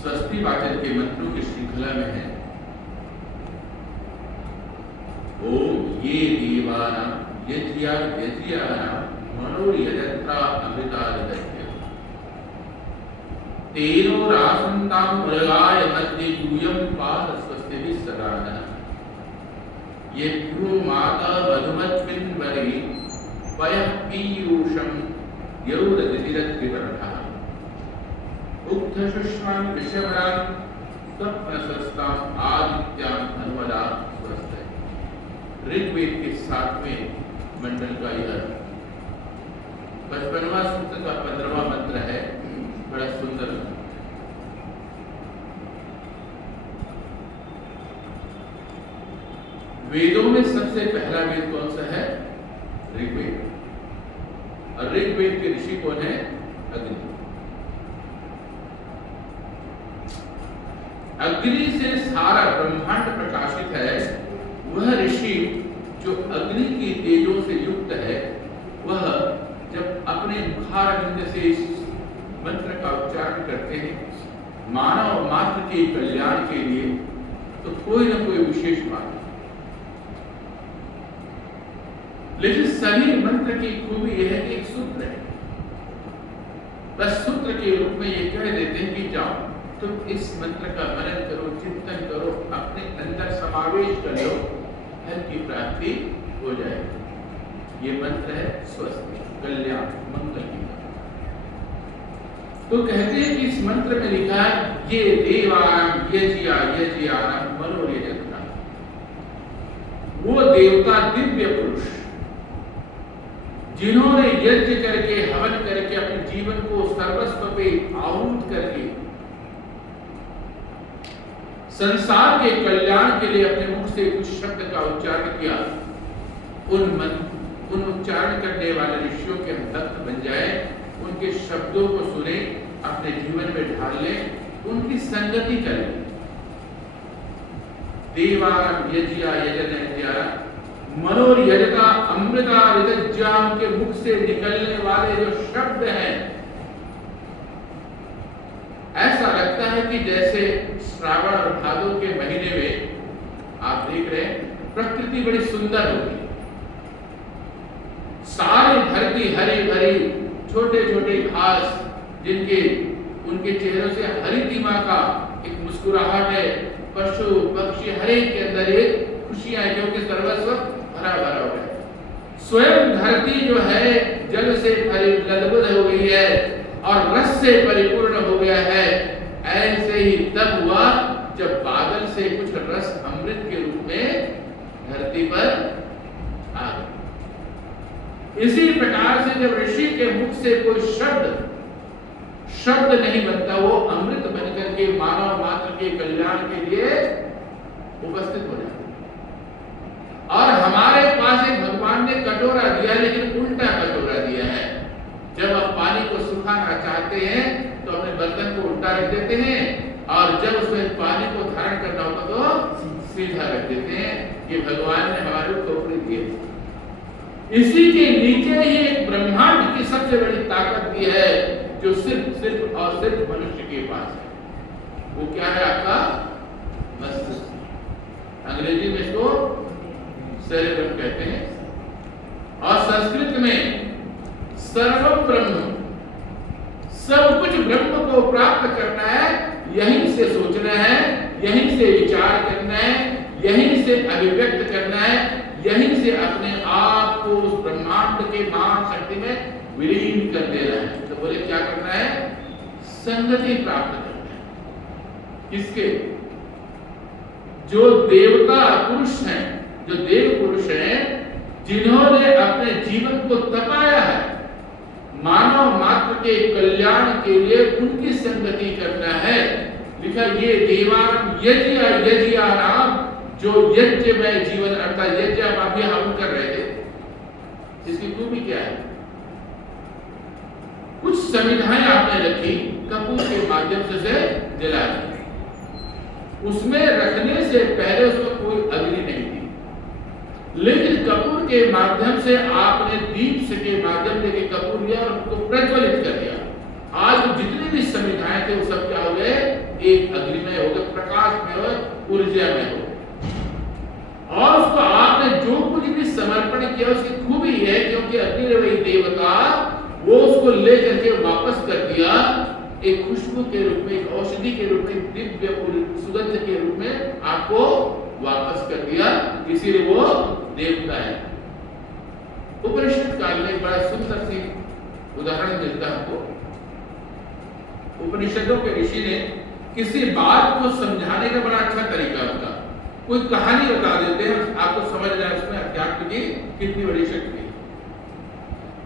स्वस्ति वाचन के मंत्रों की श्रृंखला में है। ओम ये देवाना यज्ञा यज्ञाना मनोयजत्रा अमृतादस्य तेनो रासन्तां मृगाय मध्य यूयं पाद स्वस्ति सदानः येभ्यो माता मधुमत्पिन्वरे पयः पीयूषं यौरदितिरद्विवर्धः उक्थशुष्मान् विषवरान् स्वप्नसस्ताम् आदित्यान् धर्मदा स्वस्ति। ऋग्वेद के 7वें मंडल का यह 55वां सूत्र का 15वां मंत्र है। बड़ा सुंदर। वेदों में सबसे पहला वेद कौन सा है? ऋग्वेद। और ऋग्वेद के ऋषि कौन है? अग्नि। अग्नि से सारा ब्रह्मांड प्रकाशित है। वह ऋषि जो अग्नि की तेजों से युक्त है, वह जब अपने मुखारविंद से इस मंत्र का उच्चारण करते हैं मानव मात्र के कल्याण के लिए, तो कोई ना कोई विशेष बात। लेकिन सभी मंत्र की खूबी यह है कि एक सूत्र है। बस सूत्र के रूप में ये कह देते हैं कि जाओ तुम इस मंत्र का मनन करो, चिंतन करो, अपने अंदर समावेश कर लो, फल की प्राप्ति हो जाएगी। ये मंत्र है स्वस्ति, कल्याण, मंगल की। तो कहते हैं कि इस मंत्र में लिखा है ये देवानां यज्ञानां मनोयजत्रा, वो देवता दिव्य पुरुष जिन्होंने यज्ञ करके, हवन करके, अपने जीवन को सर्वस्व पे आहूत करके संसार के कल्याण के लिए अपने मुख से कुछ शब्द का उच्चारण किया, उन उच्चारण करने वाले ऋषियों के हम भक्त बन जाए, उनके शब्दों को सुने, अपने जीवन में ढाल लें, उनकी संगति करें। देवानां यज्ञा यजन्त्या मनोयजता अमृता ऋतज्जाम के मुख से निकलने वाले जो शब्द हैं, ऐसा लगता है कि जैसे श्रावण और भादो के महीने में आप देख रहे हैं प्रकृति बड़ी सुंदर होगी, सारी धरती हरी भरी, छोटे छोटे घास जिनके उनके चेहरों से हरितिमा का एक मुस्कुराहट है, पशु पक्षी हर एक के अंदर एक खुशियां है क्योंकि सर्वस्व भरा भरा हो गया। स्वयं धरती जो है जल से लदबद हो गई है और रस से परिपूर्ण हो गया है। ऐसे ही तब हुआ जब बादल से कुछ रस अमृत के रूप में धरती पर आ गया। इसी प्रकार से जब ऋषि के मुख से कोई शब्द नहीं बनता, वो अमृत बनकर के मानव मात्र के कल्याण के लिए उपस्थित हो जाता। और हमारे पास एक भगवान ने कटोरा दिया, लेकिन उल्टा कटोरा दिया है। जब आप पानी को सुखाना चाहते हैं तो अपने बर्तन को उल्टा रख देते हैं, और जब उसमें पानी को धारण करना होता तो सीधा रख देते हैं। ये भगवान ने हमारे को खोपड़ी दी है। इसी के नीचे ही एक ब्रह्मांड की सबसे बड़ी ताकत दी है जो सिर्फ और सिर्फ मनुष्य के पास है। वो क्या है? आपका मस्तिष्क। अंग्रेजी में इसको सेरेब्रम कहते हैं, और संस्कृत में सर्वम ब्रह्म, सब कुछ ब्रह्म को प्राप्त करना है, यहीं से सोचना है, यहीं से विचार करना है, यहीं से अभिव्यक्त करना है, यहीं से अपने आप को उस ब्रह्मांड के महाशक्ति में विलीन कर देना है। तो बोले क्या करना है? संगति प्राप्त करना है। किसके? जो देवता पुरुष हैं, जो देव पुरुष हैं, जिन्होंने अपने जीवन को तपाया है मानव मात्र के कल्याण के लिए, उनकी संगति करना है। लिखा ये देवानां यज्ञानां, जो यज्ञ में जीवन, अर्थात यज्ञ आप अभी हम कर रहे थे, इसकी खूबी क्या है? कुछ संविधाएं आपने रखी, कपूर के माध्यम से जला दी। उसमें रखने से पहले उसमें कोई अग्नि नहीं थी, लेकिन कपूर के माध्यम से आपने दीप से के माध्यम से कपूर लिया और उसको प्रज्वलित कर दिया। आज जितने भी संविधाएं थे वो सब क्या हो गए? एक अग्निमय होगा, प्रकाशमय हो, ऊर्जामय हो। और उसको आपने जो कुछ भी समर्पण किया उसकी खूबी है, क्योंकि अग्निरवई देवता वो उसको लेकर के वापस कर दिया एक खुशबू के रूप में, एक औषधि के रूप में, दिव्य सुगंध के रूप में आपको वापस कर दिया, इसीलिए वो देवता है। उपनिषद काल में एक बड़ा सुंदर सी उदाहरण मिलता है हमको। उपनिषदों के ऋषि ने किसी बात को समझाने का बड़ा अच्छा तरीका होता, कोई कहानी बता देते हैं, आपको समझ जाए उसमें अध्यात्म की कितनी बड़ी शक्ति है।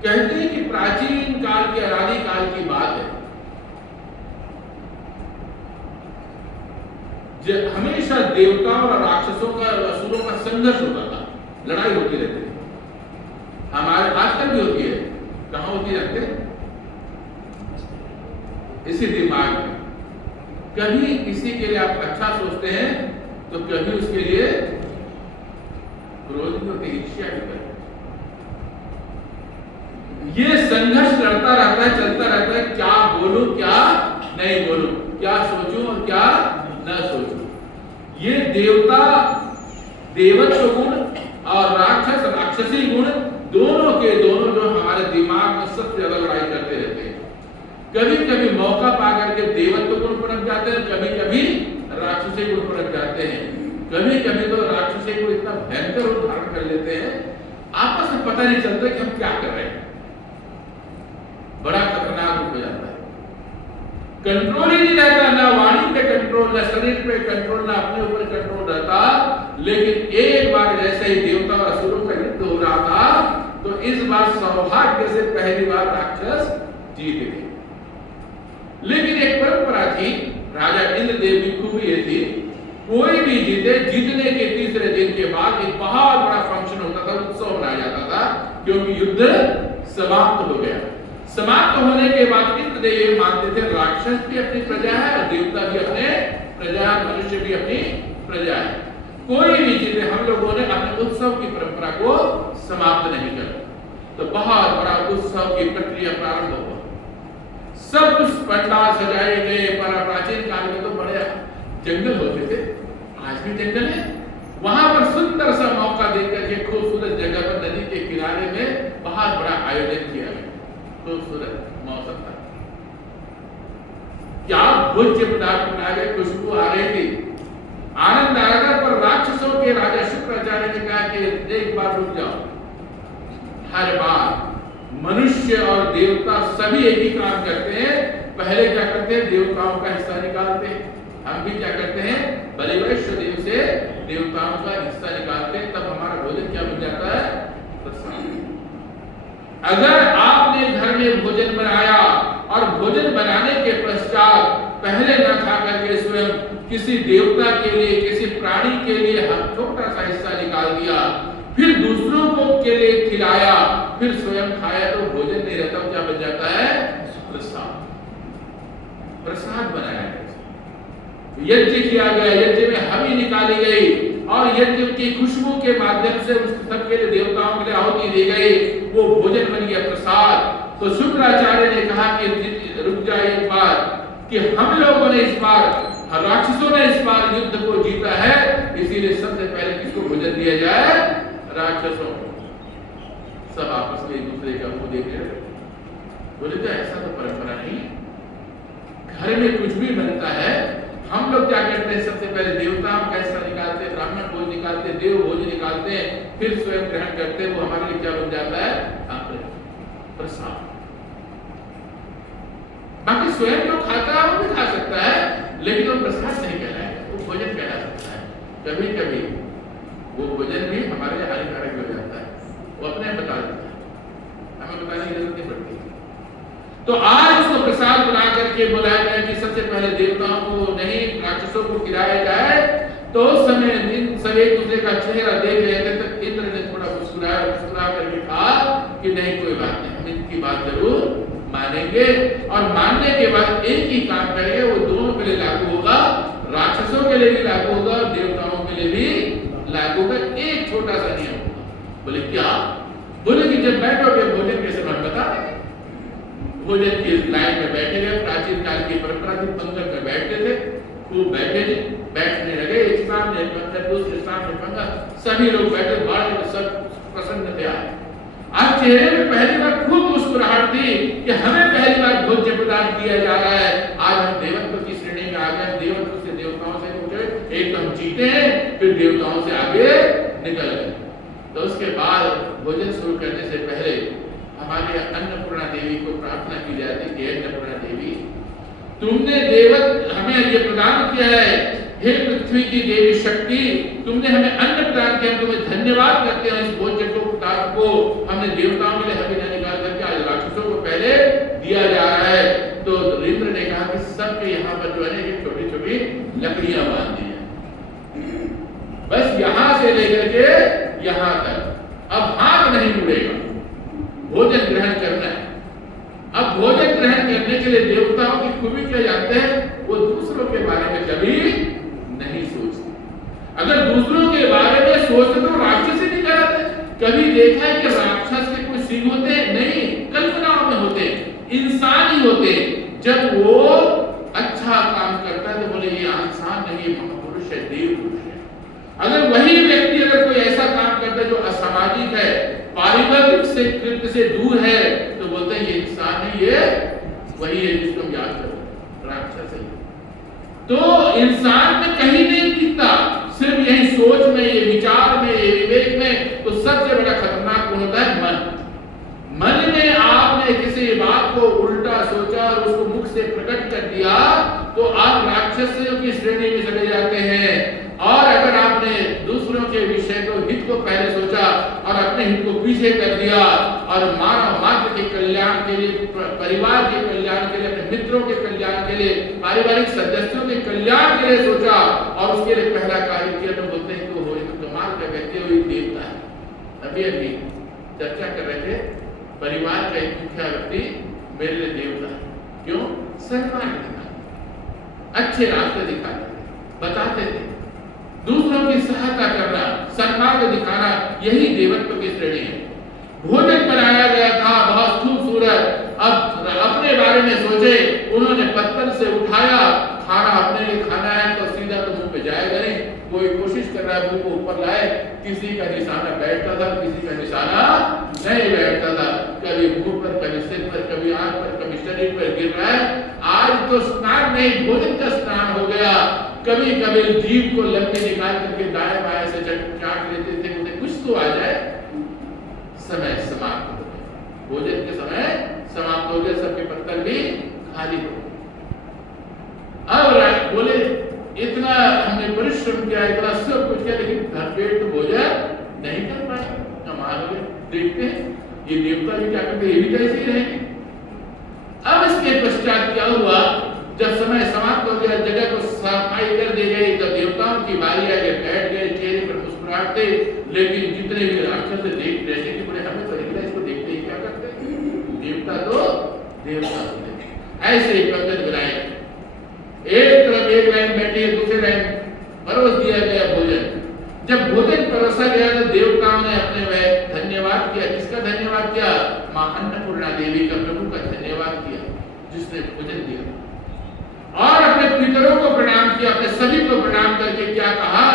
कहते हैं कि प्राचीन काल की, अनादि काल की बात है, जब हमेशा देवताओं और राक्षसों का, असुरों का संघर्ष होता था, लड़ाई होती रहती है। हमारे आजकल भी होती है, कहां होती रहते हैं? इसी दिमाग में। कभी किसी के लिए आप अच्छा सोचते हैं तो कभी उसके लिए क्रोध भी होते, ईर्ष्या भी करते। ये संघर्ष लड़ता रहता है, चलता रहता है, क्या बोलूं क्या नहीं बोलूं, क्या सोचूं और क्या न सोचूं। ये देवता देवत्व गुण और राक्षस राक्षसी गुण दोनों के दोनों जो हमारे दिमाग में सबसे ज्यादा लड़ाई करते रहते हैं। कभी कभी मौका पाकर के देवत्व गुण पनप जाते हैं, कभी कभी राक्षसी गुण पनप जाते हैं, कभी कभी तो राक्षसी को इतना भयंकर रूप धारण कर लेते हैं, आपस में पता नहीं चलता कि हम क्या कर रहे हैं। बड़ा खतरनाक रूप हो जाता है, कंट्रोल ही नहीं रहता, ना वाणी पे कंट्रोल, ना शरीर पे कंट्रोल, ना अपने ऊपर कंट्रोल रहता। लेकिन एक बार जैसे ही देवता और असुरों का युद्ध हो रहा था, तो इस बार सौभाग्य से पहली बार राक्षस जीत गए। लेकिन एक परंपरा थी, राजा इंद्रदेव की खूबी ये थी, कोई भी जीते, जीतने के तीसरे दिन के बाद एक बहुत बड़ा फंक्शन होता था, उत्सव मनाया जाता था, क्योंकि युद्ध समाप्त हो गया। समाप्त होने के बाद इंद्रदेव ये मानते थे राक्षस भी अपनी प्रजा है और देवता भी अपने प्रजा, मनुष्य भी अपनी प्रजा है। कोई भी जीते, हम लोगों ने अपने उत्सव की परंपरा को समाप्त नहीं किया। तो बहुत बड़ा उत्सव की प्रक्रिया प्रारंभ हुआ, सब कुछ पंडाल सजाए गए। पर प्राचीन काल में तो बड़े जंगल होते थे, आज भी जंगल है। वहां पर सुंदर सा मौका देकर के खूबसूरत जगह पर नदी के किनारे में बहुत बड़ा आयोजन किया गया, खूबसूरत मौसम था, क्या भोज्य पदार्थ बनाए गए, खुशबू आ रही थी, आनंद आ रहा था। पर राक्षसों के राजा शुक्राचार्य ने कहा कि एक बार रुक जाओ, हर बार मनुष्य और देवता सभी एक ही काम करते हैं। पहले क्या करते हैं, देवताओं का हिस्सा निकालते हैं, हम भी क्या करते हैं, बलिवैश्य देव से देवताओं का हिस्सा निकालते हैं, तब हमारा भोजन क्या बन जाता है, प्रसाद। अगर आपने घर में भोजन बनाया और भोजन बनाने के पश्चात पहले न खा करके स्वयं किसी देवता के लिए, किसी प्राणी के लिए छोटा सा हिस्सा निकाल दिया, फिर दूसरों को के लिए खिलाया, फिर स्वयं खाया, तो भोजन नहीं रहता, क्या बन जाता है, प्रसाद। प्रसाद बनाया गया, यज्ञ किया गया, यज्ञ में हवि निकाली गई और यज्ञ की खुशबू के माध्यम से उस सबके लिए, देवताओं के लिए आहुति दी गई, वो भोजन बन गया, प्रसाद। तो शुक्राचार्य ने कहा कि रुक जाए एक बार, कि हम लोगों ने इस बार, राक्षसों ने इस बार युद्ध को जीता है, इसीलिए सबसे पहले किसको भोजन दिया जाए, राक्षसों को। सब आपस में एक दूसरे का मुंह देख रहे, बोले तो ऐसा तो परंपरा नहीं, घर में कुछ भी बनता है, हम लोग क्या करते हैं, सबसे पहले देवताओं का हिस्सा निकालते हैं, ब्राह्मण भोज निकालते हैं, देव भोज निकालते हैं, फिर स्वयं ग्रहण करते हैं, वो हमारे लिए क्या बन जाता है, प्रसाद। बाकी स्वयं जो खाता है वो भी खा सकता है, लेकिन वो प्रसाद नहीं कहलाएगा, वो भोजन कहला सकता है। कभी कभी वो भोजन भी हमारे लिए हानिकारक हो जाता है, वो अपने बता देता है, हमें बताने की जरूरत नहीं पड़ती। तो आज उसको प्रसाद बना करके बुलाया गया कि सबसे पहले देवताओं को नहीं, राक्षसों को खिलाया जाए। तो उस समय सब एक दूसरे का चेहरा देख रहे थे, तो इंद्र ने थोड़ा मुस्कुरा करके कहा कि नहीं, कोई बात नहीं, हम इनकी बात जरूर मानेंगे, और मानने के बाद एक ही काम करेंगे, वो दोनों के लिए लागू होगा, राक्षसों के लिए भी लागू होगा और देवताओं के लिए भी लागू होगा। एक छोटा सा नियम होगा। बोले क्या? बोले कि जब बैठोगे भोजन के समय बता, भोजन की लाइन में बैठे गए, प्राचीन काल की परंपरा थी, पंगत में बैठते थे, सभी लोग बैठे बाढ़ सब प्रसन्न थे। आज चेहरे में पहली बार खूब मुस्कुराहट थी कि हमें पहली बार भोज्य पदार्थ दिया जा रहा है। आज हम देवत्व की श्रेणी में आ गए, देवत्व से देवताओं से उठे, एक तो हम जीते हैं, फिर देवताओं से आगे निकल गए। तो उसके बाद भोजन शुरू करने से पहले हमारे अन्नपूर्णा देवी को प्रार्थना की जाती है कि अन्नपूर्णा देवी, तुमने हमें ये प्रदान किया है, हे पृथ्वी की देवी शक्ति, तुमने हमें अन्न प्रदान किया, तुम्हें धन्यवाद करते हैं। इस भोज्य को पदार्थ को हमने देवताओं के लिए हविना निकाल करके आज राक्षसों को पहले दिया जा रहा है। तो इंद्र ने कहा कि सबके यहाँ पर जो है छोटी छोटी लकड़ियां बांध दी है, बस यहां से लेकर के यहां तक, अब हाथ नहीं मुड़ेगा, भोजन ग्रहण करना है। अब भोजन ग्रहण करने के लिए देवताओं की खूबी क्या जानते हैं, वो दूसरों के बारे में कभी नहीं सोचते। अगर दूसरों के बारे में सोचते तो राक्षस ही नहीं कराते। कभी देखा है कि राक्षस के कोई सिंह होते हैं? नहीं, कल्पनाओं में होते, इंसान ही होते। जब वो अच्छा काम करता है तो बोले ये इंसान नहीं, महापुरुष है, देव पुरुष है। अगर वही व्यक्ति अगर कोई ऐसा काम करता है जो असामाजिक है, पारिवारिक से कृत्य से दूर है, तो बोलते हैं ये इंसान है, ये वही है जिसको हम याद करें, राक्षस है। तो इंसान में कहीं नहीं दिखता, सिर्फ यही सोच में, ये विचार में, ये विवेक में। तो सबसे बड़ा खतरनाक कौन होता है? मन। मन में आपने किसी बात को उल्टा सोचा और उसको मुख से प्रकट कर दिया तो आप राक्षसों की श्रेणी में चले जाते हैं। और अगर आपने दूसरों के विषय को, हित को पहले सोचा और अपने हित को पीछे कर दिया और मानव मात्र के कल्याण के लिए, परिवार के कल्याण के लिए, अपने मित्रों के कल्याण के लिए, पारिवारिक सदस्यों के कल्याण के लिए सोचा और उसके लिए पहला कार्य किया, तो बोलते हैं कि वो कमाल का व्यक्ति, वो देवता है। अभी चर्चा कर रहे थे, परिवार का एक मुख्य व्यक्ति मेरे लिए देवता है। क्यों? सन्मान दिखाते, अच्छे रास्ते दिखाते थे, बताते थे, दूसरों की सहायता करना, सन्मान दिखाना, यही देवत्व की श्रेणी है। भोजन बनाया गया था बहुत खूबसूरत। अब अपने बारे में सोचे, उन्होंने पत्थर से उठाया, खाना अपने लिए खाना है तो सीधा तो मुंह पे जाएगा नहीं, कोई कोशिश कर रहा है मुंह को ऊपर लाए, किसी का निशाना बैठता था, किसी का निशाना नहीं बैठता था, कभी मुंह पर, कभी सिर पर, कभी आंख पर, कभी शरीर पर गिर रहा है। आज तो स्नान नहीं, भोजन का स्नान हो गया। कभी कभी जीभ को लंबी निकाल करके दाएं बाएं से चाट लेते थे, उन्हें कुछ तो आ जाए। समय समाप्त हो गया, भोजन के समय समाप्त हो गया, सबके पत्तल भी खाली हो गए। अब बोले इतना हमने परिश्रम किया, इतना सब कुछ किया, लेकिन भरपेट तो भोजन नहीं कर पाए। कमाल हो गया। देखते हैं ये देवता भी क्या करते, ये भी कैसे ही रहेंगे। अब इसके पश्चात क्या हुआ, जब समय समाप्त हो गया, जगह को सफाई कर दी गई, तो देवताओं की बारी आगे बैठ गए, चेहरे पर मुस्कुराहट थे। लेकिन जितने भी राक्षस देख रहे थे कि बोले हमें तो निकला, इसको देखते ही क्या करते, देवता तो देवता होते। ऐसे ही पंगत बनाए, एक तरफ एक लाइन बैठी है, दूसरी लाइन परोस दिया गया भोजन। जब भोजन परोसा गया तो देवताओं ने अपने वह धन्यवाद किया। किसका धन्यवाद किया? मां अन्नपूर्णा देवी का, प्रभु का धन्यवाद किया जिसने भोजन दिया। और अपने पितरों को प्रणाम किया, अपने सभी को प्रणाम करके क्या कहा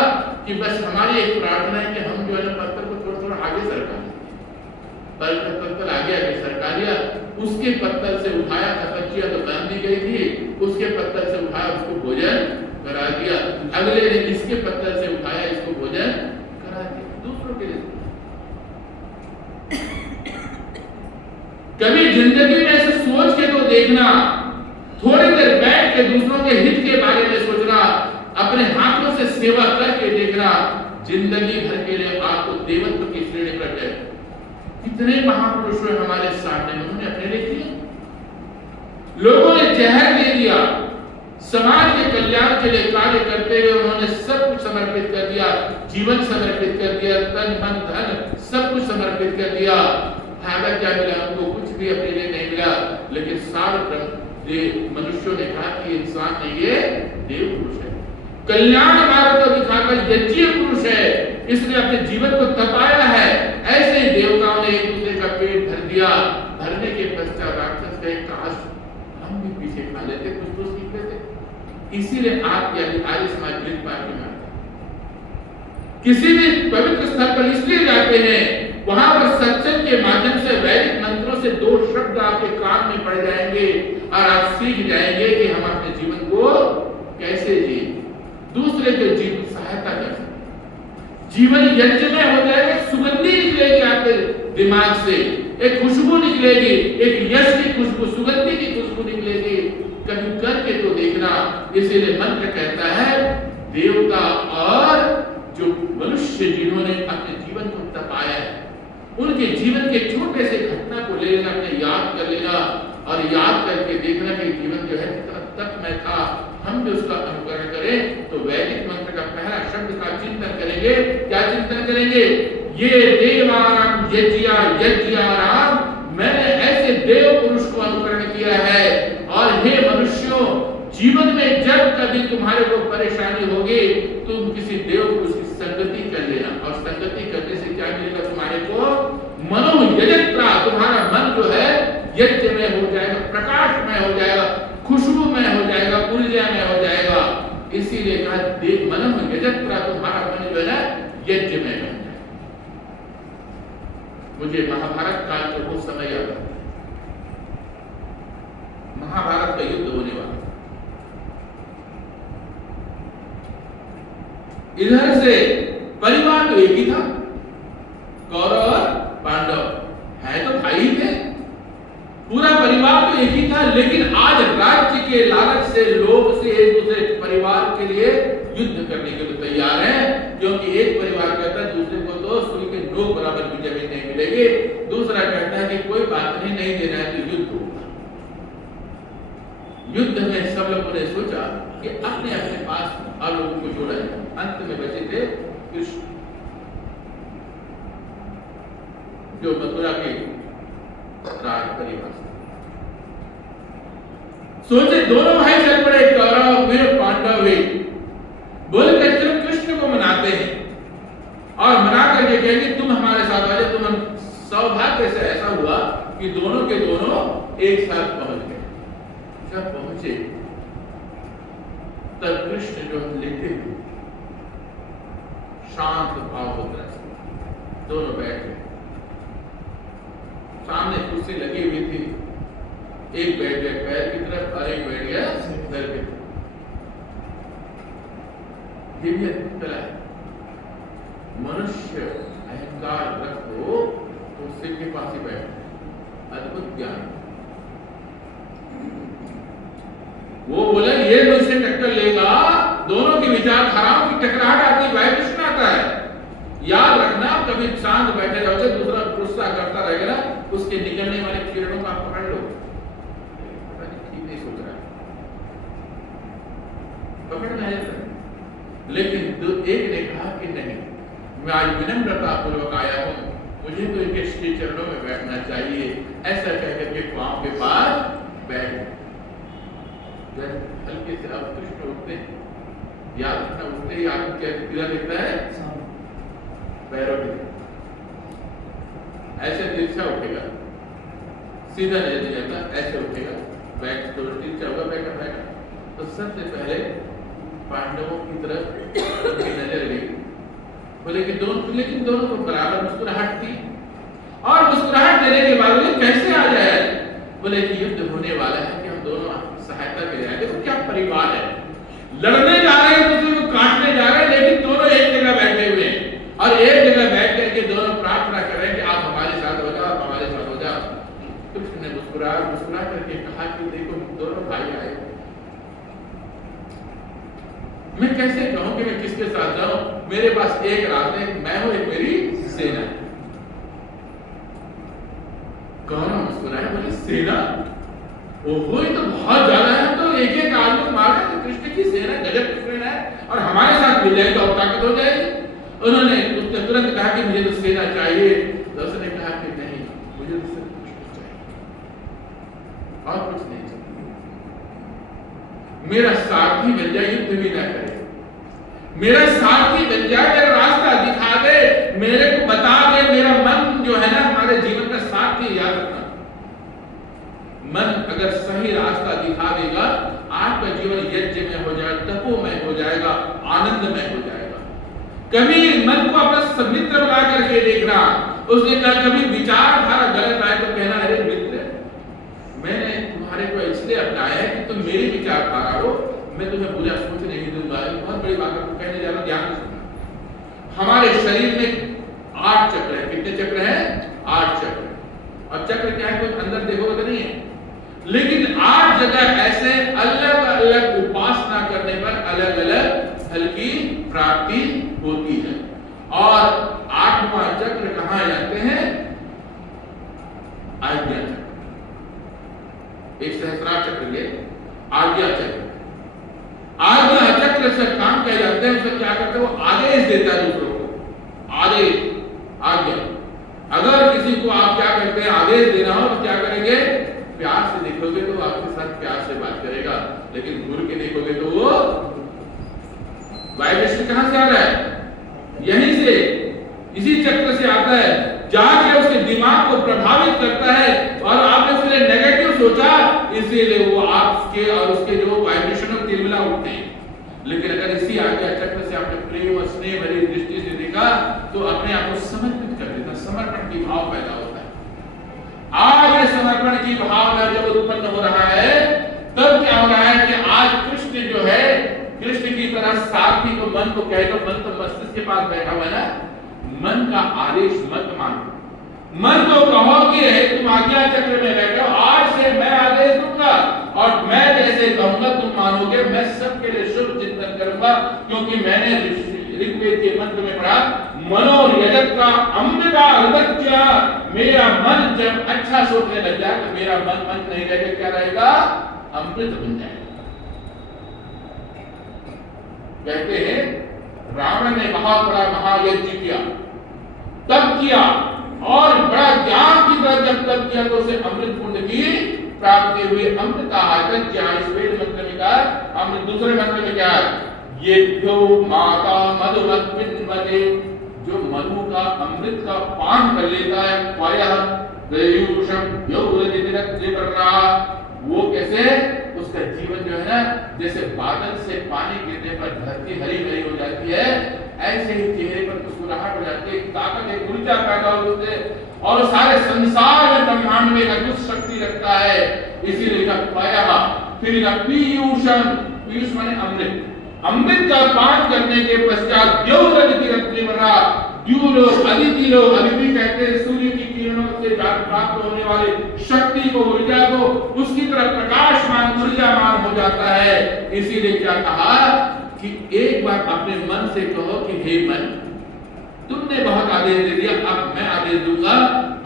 कि बस हमारी एक प्रार्थना है कि हम जो है पत्थर को थोड़ा थोड़ा आगे सरका दें। पत्थर आगे आगे सरका लिया, उसके पत्थर से उठाया, कच्चिया तो बांध दी गई थी, उसके पत्थर से उठाया, उसको भोजन करा दिया। अगले ने इसके पत्थर से उठाया, इसको भोजन करा दिया। दूसरों के लिए कभी जिंदगी में ऐसे सोच के तो देखना, थोड़ी देर बैठ के दूसरों के हित के बारे में सोचना, अपने हाथों से सेवा करके देखना, जिंदगी भर के लिए आपको देवत्व की श्रेणी पर जाए। कितने महापुरुष हुए हमारे सामने, उन्होंने अपने लिए किया। लोगों ने जहर दे दिया, समाज के कल्याण के लिए कार्य करते हुए उन्होंने सब कुछ समर्पित कर दिया, जीवन समर्पित कर दिया, तन मन धन सब कुछ समर्पित कर दिया। फायदा क्या मिला उनको? कुछ भी अपने लिए नहीं मिला। लेकिन सारे मनुष्यों ने कहा कि इंसान नहीं, ये देव पुरुष है, कल्याण मार्ग को दिखाकर यज्ञ पुरुष है, इसने अपने जीवन को तपाया है। ऐसे ही देवताओं ने एक दूसरे का पेट भर दिया। भरने के पश्चात राक्षस कहे काश हम भी पीछे खा लेते, कुछ तो सीख लेते। इसीलिए आप आर्य समाज वृत्त पार्टी में किसी भी पवित्र स्थल पर इसलिए जाते हैं, वहां पर सत्संग के माध्यम से वैदिक मंत्रों से 2 शब्द आपके कान में पड़ जाएंगे और आप सीख जाएंगे कि हम अपने जीवन को कैसे जिए, दूसरे के जीवन सहायता कर सकते। जीवन यज्ञमय हो जाएगा, सुगंधी निकलेगी आपके दिमाग से, एक खुशबू निकलेगी, एक यश की खुशबू, सुगंधी की खुशबू निकलेगी। कभी करके तो देखना। इसीलिए मंत्र कहता है, देवता और जो मनुष्य जिन्होंने अपने जीवन को तपाया है, उनके जीवन के छोटे से घटना को ले लेना, अपने याद कर लेना और याद करके देखना कि जीवन जो है कितना तपमय था, हम भी उसका अनुकरण करें। तो वैदिक मंत्र का पहला शब्द का चिंतन करेंगे। क्या चिंतन करेंगे? ये देवाराम यज्ञाराम, मैंने ऐसे देव पुरुष को अनुकरण किया है। और हे मनुष्यों, जीवन में जब कभी तुम्हारे को परेशानी होगी, तुम किसी देव पुरुष की संगति कर लेना, और संगति करने से क्या मिलेगा तुम्हारे को? मनोयजत्रा, तुम्हारा मन जो है यज्ञमय हो जाएगा, प्रकाशमय हो जाएगा, खुशबूमय हो जाएगा, ऊर्जामय हो जाएगा। इसीलिए कहा मनोयजत्रा, तुम्हारा मन जो है यज्ञमय हो जाएगा। मुझे महाभारत काल के वो समय याद है, महाभारत का युद्ध होने वाला, इधर से परिवार तो एक ही था, कौरव और पांडव, है तो भाई थे, पूरा परिवार तो एक ही था। लेकिन आज राज्य के लालच से लोग से एक दूसरे परिवार के लिए युद्ध करने के लिए तैयार हैं, क्योंकि एक परिवार कहता है दूसरे को तो सुई के नोक बराबर की जमीन नहीं मिलेगी, दूसरा कहता है कि कोई बात नहीं देना है तो युद्ध होगा। युद्ध में सब लोगों ने सोचा कि अपने अपने पास और लोगों को जोड़ा जाए। अंत में बचे थे कृष्ण, जो मथुरा के राज परिवार से। सोचे दोनों भाई चल पड़े, कौरव वीर पांडव वीर, बोलकर चलो कृष्ण को मनाते हैं और मना करके कहेंगे तुम हमारे साथ आ जाओ। तुम सौभाग्य से ऐसा हुआ कि दोनों के दोनों एक साथ पहुंच गए। जब पहुंचे तब कृष्ण जो लेते हुए शांत भाव होता है, दोनों बैठ गए। सामने कुर्सी लगी हुई थी, एक बैठ गया पैर की तरफ और एक बैठ गया सिर की तरफ। दिव्य कला है, मनुष्य अहंकार ग्रस्त हो तो सिर के पास ही बैठा, अद्भुत ज्ञान। वो बोले ये मुझसे टक्कर लेगा, दोनों की विचारधाराओं की टकराहट आती, वाइब्रेशन आता है। याद रखना, कभी शांत बैठे रहोगे, दूसरा गुस्सा करता रहेगा, उसके निकलने वाले किरणों का पकड़ लो, ठीक नहीं सोच रहा, पकड़ना है। लेकिन एक ने कहा कि नहीं, मैं आज विनम्रता पूर्वक आया हूं, मुझे तो इनके श्री चरणों में बैठना चाहिए। ऐसा कहकर के पांव के पास बैठ। हल्के से अब कृष्ण उठते, याद रखना, उठते ही आपको क्या पीला दिखता है? पैरों की ऐसे तिरछा उठेगा, सीधा नहीं जाता, ऐसे उठेगा, बैठ तो तिरछा होगा, बैठा बैठा। तो सबसे पहले पांडवों की तरफ उनकी नजर गई, बोले कि दोनों, लेकिन दोनों को बराबर मुस्कुराहट थी। और मुस्कुराहट देने के बाद बोले कैसे आ जाए? बोले कि युद्ध होने वाला है, कि हम दोनों सहायता के लिए आए। देखो क्या परिवार है, लड़ने जा रहे हैं, दूसरे को काटने जा रहे हैं, लेकिन दोनों एक जगह बैठे हुए हैं और एक जगह बैठ करके दोनों प्रार्थना कर रहे हैं कि आप हमारे साथ हो जाओ, आप हमारे साथ हो जाओ। कृष्ण ने मुस्कुरा करके कहा कि देखो दोनों भाई आए, मैं कैसे कहूं कि मैं किसके साथ जाऊं? मेरे पास एक रास्ता है, मैं हूं, एक मेरी सेना। कौन मुस्कुराए, बोले सेना? ओहो, ये तो बहुत ज्यादा है, तो एक एक आदमी को मार के कृष्ण की सेना गजब कृष्ण है और हमारे साथ मिल जाएगी और ताकत हो जाएगी। उन्होंने उसने तुरंत कहा कि मुझे तो सेना चाहिए। तो उसने कहा कि नहीं, मुझे तो सिर्फ कृष्ण चाहिए और कुछ नहीं चाहिए। मेरा सारथी बन जाए, युद्ध भी ना करे, मेरा सारथी बन जाए, मेरा रास्ता दिखा दे, मेरे को बता दे। मेरा मन जो है ना, हमारे जीवन का सारथी, याद रखना, मन अगर सही रास्ता दिखा देगा, आपका जीवन यज्ञ में हो जाएगा, तपो में हो जाएगा, आनंद में हो जाएगा। कभी मन को अपना मित्र बना करके देखना। उसने कहा कभी विचारधारा गलत आए तो कहना अरे मित्र, मैंने तुम्हारे को इसलिए अपनाया है कि तुम मेरी विचारधारा हो, मैं तुम्हें बुरा सोच नहीं दूंगा। बहुत बड़ी बात आपको कहने जा रहा हूं, ध्यान से सुनना। हमारे शरीर में 8 चक्र है। कितने चक्र हैं? 8 चक्र। और चक्र क्या है? कोई अंदर देखोगे तो नहीं है, लेकिन 8 जगह ऐसे अलग अलग उपासना करने पर अलग अलग फल की प्राप्ति होती है। और 8वां चक्र कहां जाते हैं? आज्ञा चक्र। एक सहस्रार चक्र के आज्ञा चक्र। आज्ञा चक्र से काम किया जाते हैं। उससे क्या करते हैं? वो आदेश देता है दूसरों को। आदेश, आज्ञा। अगर किसी को आप क्या करते हैं? आदेश देना हो तो क्या करेंगे? प्यार से देखोगे तो आपके साथ प्यार से बात करेगा, लेकिन घूर के देखोगे तो वो वाइब्रेशन कहां से आ रहा है? यहीं से, इसी चक्र से आता है, जाके उसके दिमाग को प्रभावित करता है। और आपने उसके लिए नेगेटिव सोचा, इसीलिए वो आपके और उसके जो वाइब्रेशन और तिलमिला उठते हैं। लेकिन अगर इसी आज्ञा चक्र से आपने प्रेम और स्नेह भरी दृष्टि से देखा तो अपने आप को समर्पित कर देता, समर्पण की भाव पैदा होता है। आज ये समर्पण की भावना जब उत्पन्न हो रहा है, तब क्या हो रहा है कि आज कृष्ण जो है, कृष्ण की तरह सारथी को मन को कह दो, मन तो मस्तिष्क के पास बैठा हुआ है ना, मन का आदेश मत मानो। मन को कहो कि तुम आज्ञा चक्र में बैठो, आज से मैं आदेश दूंगा और मैं जैसे कहूंगा तुम मानोगे। मैं सबके लिए शुभ चिंतन करूंगा, क्योंकि मैंने ऋग्वेद के मंत्र में पढ़ा, मनोयजत का अमृता हृदय। मेरा मन जब अच्छा सोचने लग जाए तो मेरा मन नहीं रहेगा, क्या रहेगा? अमृत बन जाएगा। कहते हैं रावण ने बहुत बड़ा महायज्ञ किया, तब किया, और बड़ा ज्ञान की तरह जब तब किया तो उसे अमृत पुण्य की प्राप्ति हुई। अमृत आहार क्या इस वेद मंत्र में कहा, अमृत दूसरे मंत्र में क्या है? ये जो माता मधुमत पिन्वते, जो मधु का अमृत का पान कर लेता है, पाया दयुषम यौरजिरत्रिवर्णा, वो कैसे? उसका जीवन जो है ना, जैसे बादल से पानी गिरने पर धरती हरी भरी हो जाती है, ऐसे ही चेहरे पर मुस्कुराहट हो जाती है, ताकत, एक ऊर्जा पैदा होती है, और सारे संसार में ब्रह्मांड में एक अद्भुत शक्ति रखता है। इसीलिए का पाया, फिर का पीयूषम, पीयूष माने अमृत, अमृत का पान करने के पश्चात द्यौरजिरत्रिवर्णा, द्यू लोग, अदिति लोग, अदिति कहते हैं सूर्य की किरणों से प्राप्त होने वाली शक्ति को, ऊर्जा को, उसकी तरह प्रकाशमान ऊर्जामान हो जाता है। इसीलिए क्या कहा कि एक बार अपने मन से कहो कि हे मन, तुमने बहुत आदेश दे दिया, अब मैं आदेश दूंगा।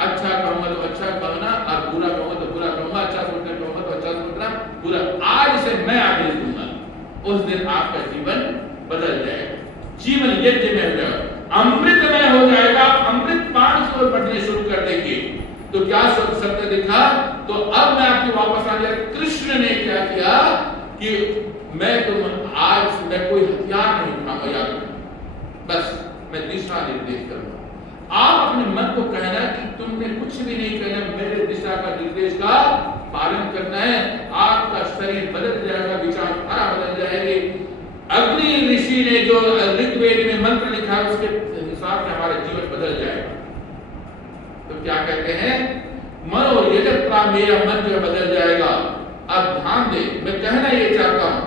अच्छा कहूंगा तो अच्छा कहना, और बुरा कहूंगा तो बुरा कहूंगा, अच्छा सोचना कहूंगा तो अच्छा सोचना, बुरा, आज से मैं आदेश दूंगा। उस दिन आपका जीवन बदल जाएगा, जीवन यज्ञ में हो जाएगा, अमृतमय हो जाएगा। अमृत पान की ओर बढ़ने शुरू कर देंगे। तो क्या सत्य दिखा? तो अब मैं आपको वापस आ गया। कृष्ण ने क्या किया कि मैं आज मैं कोई हथियार नहीं उठाऊंगा, याद रखना, बस मैं दिशा निर्देश करूंगा। आप अपने मन को कहना कि तुमने कुछ भी नहीं करना, मेरे दिशा का निर्देश का पालन करना है। आपका शरीर बदल जाएगा, विचारधारा बदल जाएगी। अग्नि ऋषि ने जो ऋग्वेद में मंत्र लिखा है, उसके हिसाब से हमारा जीवन बदल जाएगा। तो क्या कहते हैं? मनोयजत्रा, मेरा मन जो बदल जाएगा। अब ध्यान दे, मैं कहना ये चाहता हूं,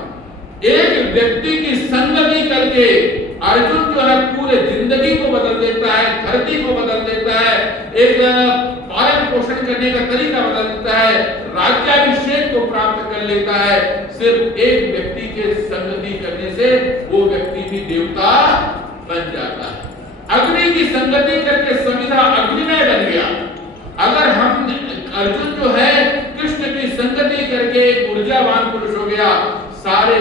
एक व्यक्ति की संगति करके अर्जुन जो है पूरे जिंदगी को बदल देता है, धरती को बदल देता है, एक पालन पोषण करने का तरीका बदल देता है, राज्याभिषेक को प्राप्त कर लेता है। सिर्फ एक व्यक्ति के संगति करने से वो व्यक्ति भी देवता बन जाता है। अग्नि की संगति करके संविधा अग्निमय बन गया। अगर हम अर्जुन जो है कृष्ण की संगति करके एक ऊर्जावान पुरुष हो गया, सारे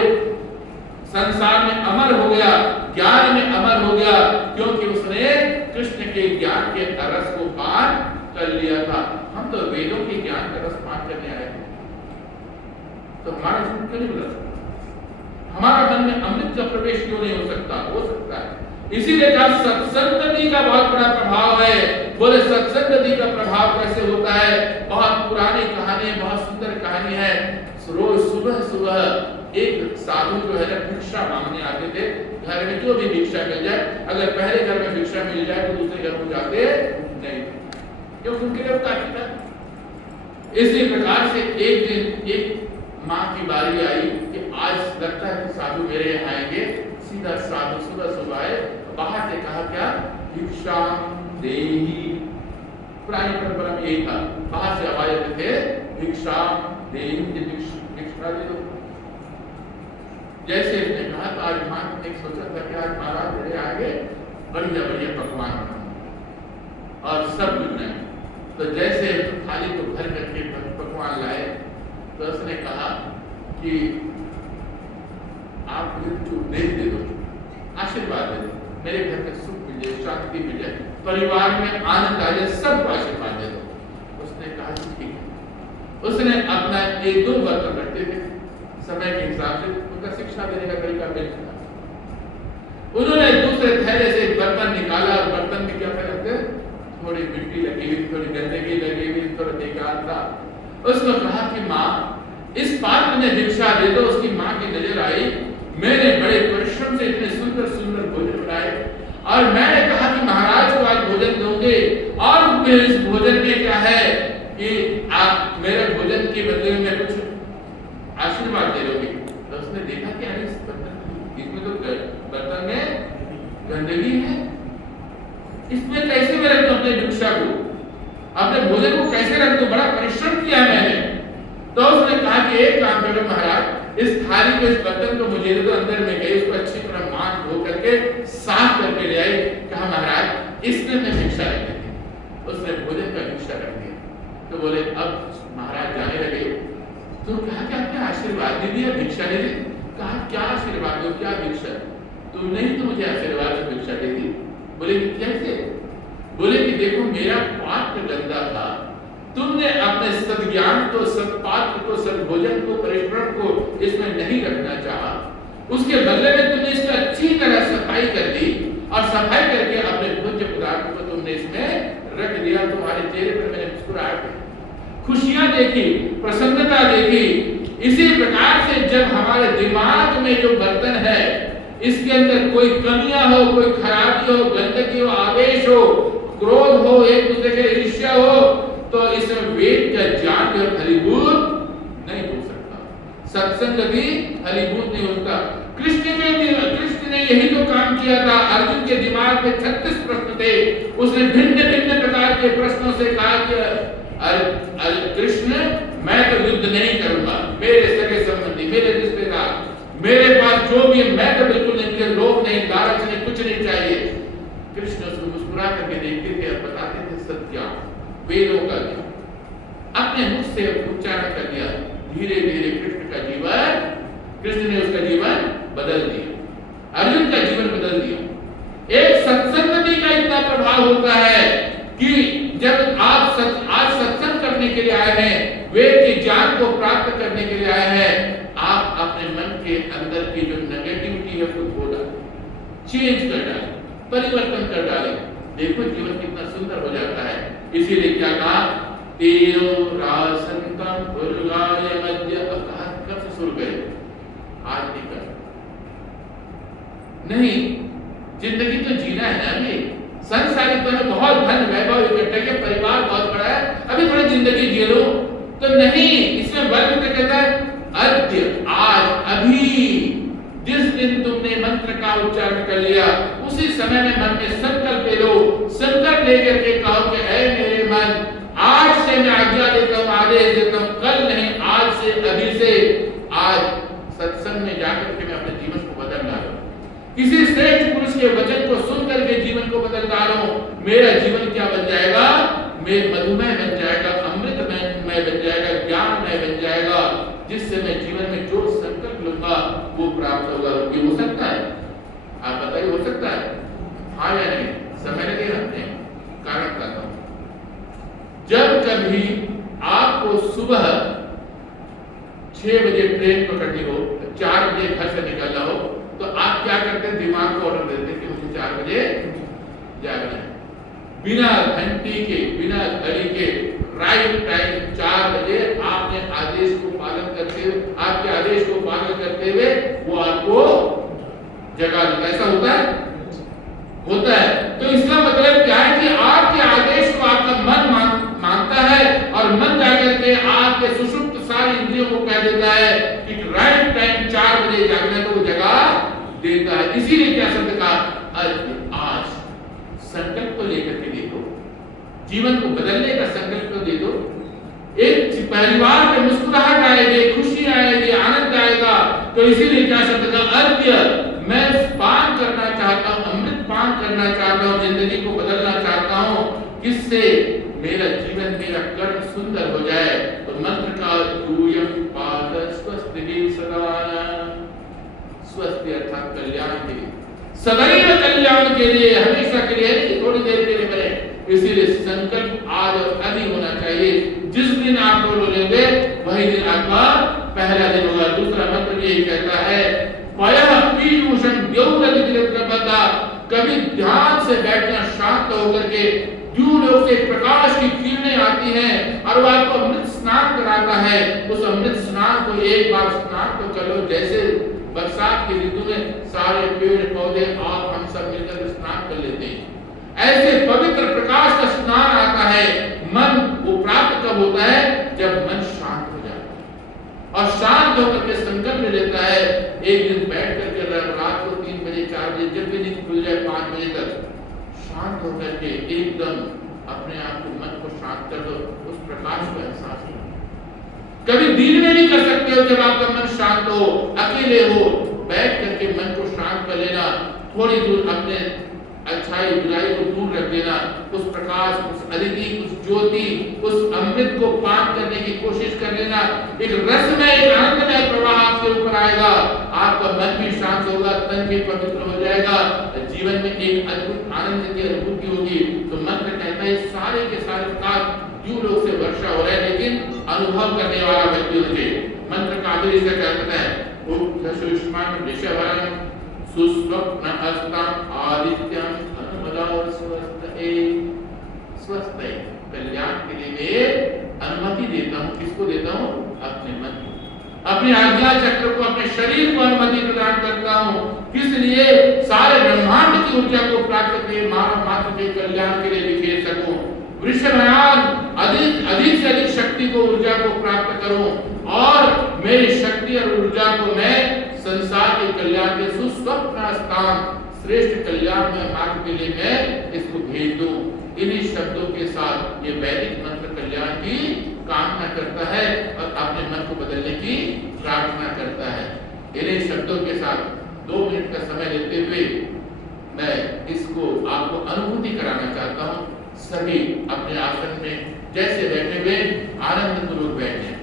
संसार में अमर हो गया, ज्ञान में अमर हो गया, क्योंकि उसने कृष्ण के ज्ञान के रस को पान कर लिया था। हम तो वेदों के ज्ञान का रस पान करने आए हैं, तो हमारा जीवन क्यों नहीं बदल सकता? हमारा मन में अमृत का प्रवेश क्यों नहीं हो सकता? हो सकता है। इसीलिए कहा सत्संगति का बहुत बड़ा प्रभाव है। बोले सत्संगति का प्रभाव कैसे होता है? बहुत पुरानी कहानी है, बहुत सुंदर कहानी है। रोज सुबह सुबह एक साधु जो है ना भिक्षा मांगने आते थे, घर में जो भी भिक्षा मिल जाए, अगर पहले घर में भिक्षा मिल जाए तो दूसरे घर में जाते नहीं, क्योंकि उनके लिए काफी था। इसी प्रकार से एक दिन एक माँ की बारी आई कि आज लगता है कि साधु मेरे यहाँ आएंगे। सीधा साधु सुबह सुबह आए, बाहर से कहा क्या, भिक्षा देही। पुरानी परंपरा में यही था, बाहर से आवाज आते थे भिक्षा देही, भिक्षा दे दो। जैसे इसने कहा तो आज माँ ने सोचा था कि आज महाराज मेरे आगे बढ़िया बढ़िया पकवान बनाऊं और सब मिलना है। तो जैसे थाली को भर करके पकवान लाए तो उसने कहा कि आप मुझे उपदेश दे दो, आशीर्वाद दे दो, मेरे घर में सुख मिल जाए, शांति मिल जाए, परिवार में आनंद आ जाए, सबको आशीर्वाद दे दो। उसने कहा ठीक है। उसने अपना एक दो बर्तन रखते थे, समय के हिसाब से उनका शिक्षा देने का तरीका बेहतर था। उन्होंने दूसरे थैले से बर्तन निकाला और बर्तन में क्या करते, थोड़ी मिट्टी लगी हुई, थोड़ी गंदगी लगी हुई, थोड़ा बेकार था। उसने कहा कि माँ इस पात्र में भिक्षा दे दो। उसकी माँ की नजर आई, मैंने बड़े परिश्रम से इतने सुंदर सुंदर भोजन बनाए और मैंने कहा कि महाराज को आज भोजन दोगे और इस भोजन में क्या है कि आप मेरे भोजन के बदले में कुछ आशीर्वाद दे दोगे। तो उसने देखा कि अरे इस बर्तन, इसमें तो बर्तन में गंदगी है, इसमें कैसे मैं रख दूं अपने भिक्षा को, अपने भोजन को कैसे रख दूं, बड़ा परिश्रम किया मैंने। तो उसने कहा कि एक काम करो महाराज, इस थाली को, इस बर्तन को मुझे दे दो। अंदर में गई, उसको अच्छी तरह मान धो करके साफ करके ले आई। कहा महाराज इसमें मैं भिक्षा रख दी। उसने भोजन का भिक्षा रख दिया। तो बोले अब महाराज जाने लगे तो कहा कि आपने आशीर्वाद दे दिया, भिक्षा दे दी। कहा क्या आशीर्वाद दो, क्या भिक्षा, तुमने ही तो मुझे आशीर्वाद में भिक्षा दे दी। बोले कि कैसे? बोले कि देखो मेरा पात्र गंदा था, तुमने अपने सद्ज्ञान को, सत्पात्र को, सद्भोजन को, परिश्रम को इसमें नहीं रखना चाहा। उसके बदले में तुमने इसमें अच्छी तरह सफाई कर दी और सफाई करके अपने भोज्य पदार्थ को तुमने इसमें रख दिया। तुम्हारे चेहरे पर मैंने मुस्कुराहट देखी, खुशियां देखी, प्रसन्नता देखी। इसी प्रकार से जब हमारे दिमाग में जो बर्तन है इसके अंदर कोई कमियां हो, कोई खराबी हो, गंदगी हो, आवेश हो, क्रोध हो, एक दूसरे के ईर्ष्या हो, तो इसमें वेद का ज्ञान जो फलीभूत नहीं हो सकता, सत्संग भी फलीभूत नहीं होता। कृष्ण ने यही तो काम किया था। अर्जुन के दिमाग में 36 प्रश्न थे, उसने भिन्न भिन्न प्रकार के प्रश्नों से कहा कि अरे कृष्ण मैं तो युद्ध नहीं करूंगा, मेरे सगे संबंधी, मेरे रिश्तेदार, मेरे पास जो भी है मैं तो बिल्कुल नहीं, मुझे लोभ नहीं, लालच नहीं, कुछ नहीं चाहिए। कृष्ण उसको मुस्कुरा करके देखते थे और बताते थे सत्य वेदों का ज्ञान, अपने मुख से उच्चारण कर दिया। धीरे धीरे कृष्ण ने उसका जीवन बदल दिया, अर्जुन का जीवन बदल दिया। एक सत्संगति का इतना प्रभाव होता है कि जब आप आज सत्संग करने के लिए आए हैं, वेद के ज्ञान को प्राप्त करने के लिए आए हैं, आप अपने मन के अंदर की जो नेगेटिविटी है उसको धो डालें, चेंज कर डालें, परिवर्तन कर डालें। देखो जीवन कितना सुंदर हो जाता है। इसीलिए क्या कहा, तेरो रासंतम उर्गाय मध्य। कब से शुरू करें, आज नहीं कर नहीं, जिंदगी तो जीना है ना। अभी संसारित्व में बहुत धन वैभव इकट्ठा किया, परिवार बहुत बड़ा है, अभी थोड़ी जिंदगी जी लो तो नहीं। इसमें वर्ग क्या कहता है, अद्य, आज, अभी। जिस दिन तुमने मंत्र का उच्चारण कर लिया उसी समय में मन में संकल्प ले लो, संकल्प लेकर के कहो कि ऐ मेरे मन, आज से मैं आज्ञा देता हूँ, आदेश देता हूँ, कल नहीं, आज से, अभी से, आज सत्संग में जाकर के मैं अपने जीवन को बदल डालूं, किसी श्रेष्ठ पुरुष के वचन को सुन करके जीवन को बदल डालूं। मेरा जीवन क्या बन जाएगा, मैं मधुमेह बन जाएगा, अमृतमय बन जाएगा, ज्ञानमय बन जाएगा, जिससे मैं जीवन में जो संकल्प लूंगा वो प्राप्त होगा। ये हो सकता है? आप बताइए, हो सकता है? हाँ या नहीं? समय लगेगा? नहीं। कारण बताता हूं। जब कभी आपको सुबह 6 बजे ट्रेन पकड़नी हो, 4 बजे घर से निकलना हो, तो आप क्या करते हैं, दिमाग को ऑर्डर देते हैं कि मुझे 4 बजे जागना है। बिना घंटी के, बिना घड़ी के राइट टाइम 4 बजे आपने आदेश को पालन करते हुए, आपके आदेश को पालन करते हुए देता है कि राइट टाइम 4 बजे जागना तो वो जगा देता है। इसीलिए क्या शब्द का आज संकल्प को लेकर के देखो, जीवन को बदलने का संकल्प को दे दो। एक परिवार में मुस्कुराहट आएगी, खुशी आएगी, आनंद आएगा। तो इसीलिए क्या शब्द का अर्घ्य, मैं पान करना चाहता हूँ, अमृत पान करना चाहता हूँ, जिंदगी को बदलना चाहता हूँ, किससे मेरा जीवन, मेरा कर्म सुंदर हो जाए। तो मंत्र का दूयम पाद स्वस्ति सदा, स्वस्ति अर्थात कल्याण के लिए, सदैव कल्याण के लिए, हमेशा के लिए, थोड़ी देर के लिए बने। इसीलिए संकल्प आज और अभी होना चाहिए। जिस दिन आप लोग लेंगे वही दिन आपका पहला दिन होगा। दूसरा मंत्र यही कहता है, कभी ध्यान से बैठना, शांत होकर के, दूर से प्रकाश की किरणें आती हैं और वो आपको अमृत स्नान कराता है। उस अमृत स्नान को एक बार स्नान तो कर लो, जैसे बरसात की ऋतु में सारे पेड़ पौधे आप हम सब मिलकर स्नान कर लेते हैं, ऐसे पवित्र प्रकाश का स्नान आता है। मन वो प्राप्त कब होता है, जब मन शांत हो जाता है और शांत होकर के संकल्प ले लेता है। एक दिन बैठ करके रात को 3 बजे 4 बजे, जब भी नींद खुल जाए 5 बजे तक, शांत होकर के एकदम अपने आप को, मन को शांत कर दो, उस प्रकाश को एहसास करो। कभी दिन में भी कर सकते हो, जब आपका मन शांत हो, अकेले हो, बैठ करके मन को शांत कर लेना, थोड़ी दूर अपने अच्छाई बुराई को दूर रख देना, उस प्रकाश, उस अदिति, उस ज्योति, उस अमृत को पान करने की कोशिश कर लेना। एक रसमय, एक आनंदमय प्रवाह आपके ऊपर आएगा, आपका मन भी शांत होगा, तन भी पवित्र हो जाएगा, जीवन में एक अद्भुत आनंद की अनुभूति होगी। तो मंत्र कहता है सारे के सारे प्रकाश यूं लोग से वर्षा हो रहा है, लेकिन अनुभव करने वाला व्यक्ति होना चाहिए। मंत्र का आखिरी से क्या कहता है, सुष्मान ऋषभरम सुस्वप्न हस्तम आदित्यम अनुमदाओ स्वस्ते, स्वस्ते, कल्याण के लिए मैं अनुमति देता हूँ। किसको देता हूँ, अपने मन को, अपने आज्ञा चक्र को, अपने शरीर को अनुमति प्रदान करता हूँ। किस लिए, सारे ब्रह्मांड की ऊर्जा को प्राप्त करके मानव मात्र के कल्याण के लिए बिखेर सकूं। वृषभयान अधिक से अधिक शक्ति को, ऊर्जा को प्राप्त करूं और मेरी शक्ति और ऊर्जा को मैं संसार के कल्याण के सुस्वप्न स्थान, श्रेष्ठ कल्याण में मार्ग के लिए मैं इसको भेज दूं। इन्हीं शब्दों के साथ ये वैदिक मंत्र कल्याण की कामना करता है और अपने मन को बदलने की प्रार्थना करता है। इन्हीं शब्दों के साथ 2 मिनट का समय लेते हुए मैं इसको आपको अनुभूति कराना चाहता हूँ। सभी अपने आसन में जैसे बैठे हुए आनंद पूर्वक बैठे,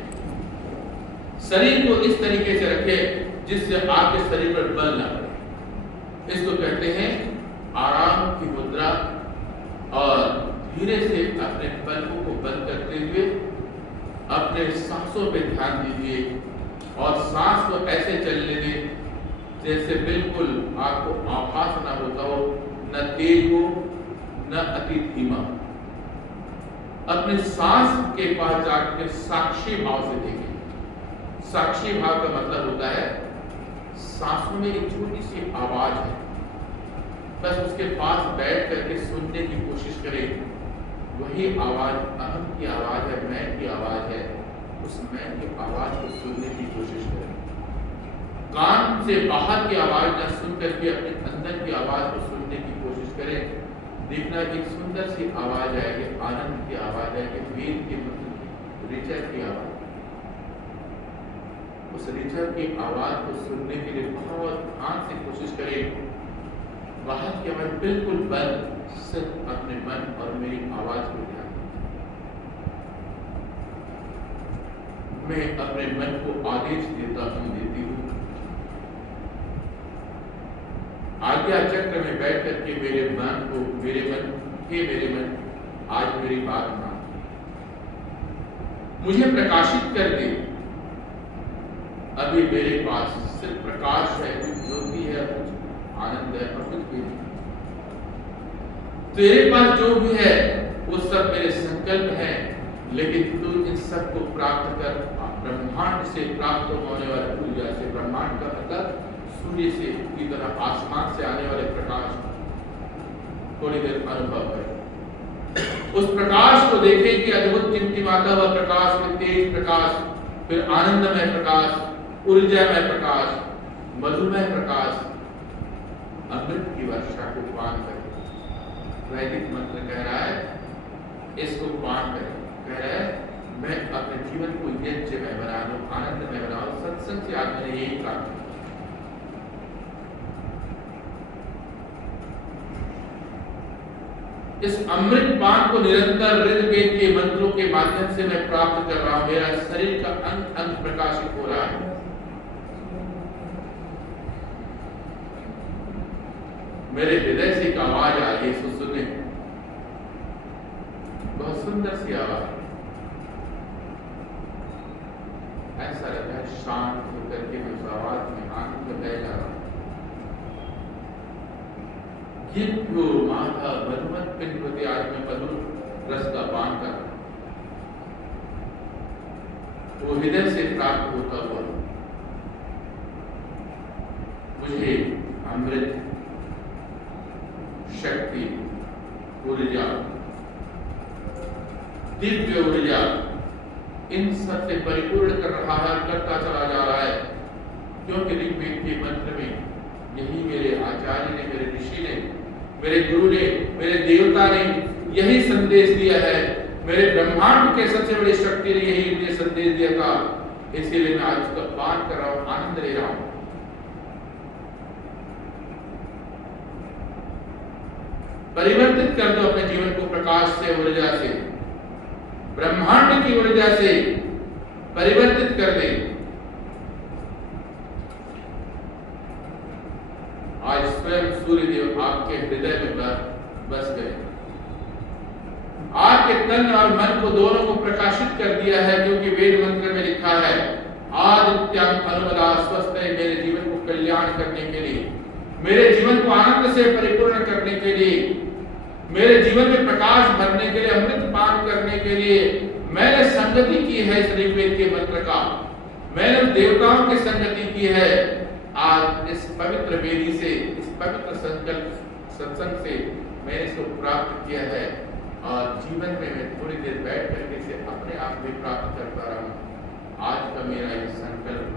शरीर को इस तरीके से रखें जिससे आपके शरीर पर बल ना पड़े। इसको कहते हैं आराम की मुद्रा। और धीरे से अपने पलकों को बंद करते हुए अपने सांसों पे ध्यान दीजिए और सांस को ऐसे चलने दें जैसे बिल्कुल आपको आभास ना होता हो, न तेज हो न अति धीमा। अपने सांस के पास जाकर साक्षी भाव से देखें। साक्षी भाव का मतलब होता है सांसों में एक छोटी सी आवाज है, बस उसके पास बैठ करके सुनने की कोशिश करें। वही आवाज अहम की आवाज है, मैं की आवाज है। उस मैं की आवाज को सुनने की कोशिश करें। कान से बाहर की आवाज न सुन करके अपने अंदर की आवाज को सुनने की कोशिश करें। देखना एक सुंदर सी आवाज आएगी, आनंद की आवाज आएगी, वेद के मतलब ऋचा की आवाज। उस ऋचा की आवाज को सुनने के लिए बहुत ध्यान से कोशिश करें। बाहर की आवाज बिल्कुल बंद, सिर्फ अपने मन और मेरी आवाज को ध्यान। मैं अपने मन को आदेश देता हूं, देती हूं, आज्ञा चक्र में बैठ करके मेरे मन को, मेरे मन आज मेरी बात मान, मुझे प्रकाशित कर दे। अभी मेरे पास सिर्फ प्रकाश है, कुछ ज्योति है, कुछ आनंद है और कुछ भी नहीं। तेरे पास जो भी है वो सब मेरे संकल्प है, लेकिन तू इन सब को प्राप्त कर। ब्रह्मांड से प्राप्त होने वाले ऊर्जा से, ब्रह्मांड का मतलब सूर्य से की तरह आसमान से आने वाले प्रकाश, थोड़ी देर अनुभव करें। उस प्रकाश को देखें कि अद्भुत टिमटिमाता हुआ प्रकाश में तेज प्रकाश फिर आनंदमय प्रकाश, ऊर्जामय प्रकाश, मधुमय प्रकाश, अमृत की वर्षा को पान करें। वैदिक मंत्र कह रहा है इसको पान करें। कह रहा है मैं अपने जीवन को यज्ञमय बना दूं, आनंदमय बना दूं। सत्संग से आदमी ने यही कहा। इस अमृत पान को निरंतर ऋग्वेद के मंत्रों के माध्यम से मैं प्राप्त कर रहा हूं। मेरा शरीर का अंग अंग प्रकाशित हो रहा है। मेरे हृदय से एक आवाज आ रही है, सुने, बहुत सुंदर सी आवाज। ऐसा लगता है शांत होकर के मैं उस आवाज में आनंद में बह जा रहा हूं। जिभ्यो माधा मधुमत पिंडवती, आज मैं मधुर रस का पान कर रहा हूं। वो हृदय से प्राप्त होता हुआ मुझे अमृत, शक्ति, ऊर्जा, दिव्य ऊर्जा, इन सब से परिपूर्ण कर रहा है, करता चला जा रहा है। क्योंकि ऋग्वेद के मंत्र में यही मेरे आचार्य ने, मेरे ऋषि ने, मेरे गुरु ने, मेरे देवता ने यही संदेश दिया है। मेरे ब्रह्मांड के सबसे बड़ी शक्ति ने यही मुझे संदेश दिया था। इसीलिए मैं आज उसका पान कर रहा हूं, आनंद ले रहा हूं। परिवर्तित कर दो अपने जीवन को प्रकाश से, ऊर्जा से, ब्रह्मांड की ऊर्जा से परिवर्तित कर दे। आज स्वयं सूर्यदेव आपके हृदय में बस गए, आपके तन और मन को दोनों को प्रकाशित कर दिया है। क्योंकि वेद मंत्र में लिखा है आदित्यं अनुमदा स्वस्ते, मेरे जीवन को कल्याण करने के लिए, मेरे जीवन को आनंद से परिपूर्ण करने के लिए, मेरे जीवन में प्रकाश भरने के लिए, अमृत पान करने के लिए मैंने संगति की है इस ऋग्वेद के मंत्र का। मैंने उस देवताओं की संगति की है। आज इस पवित्र वेदी से, इस पवित्र संकल्प सत्संग से मैंने इसको प्राप्त किया है। और जीवन में मैं थोड़ी देर बैठ करके इसे अपने आप में प्राप्त करता रहा हूं। आज का मेरा ये संकल्प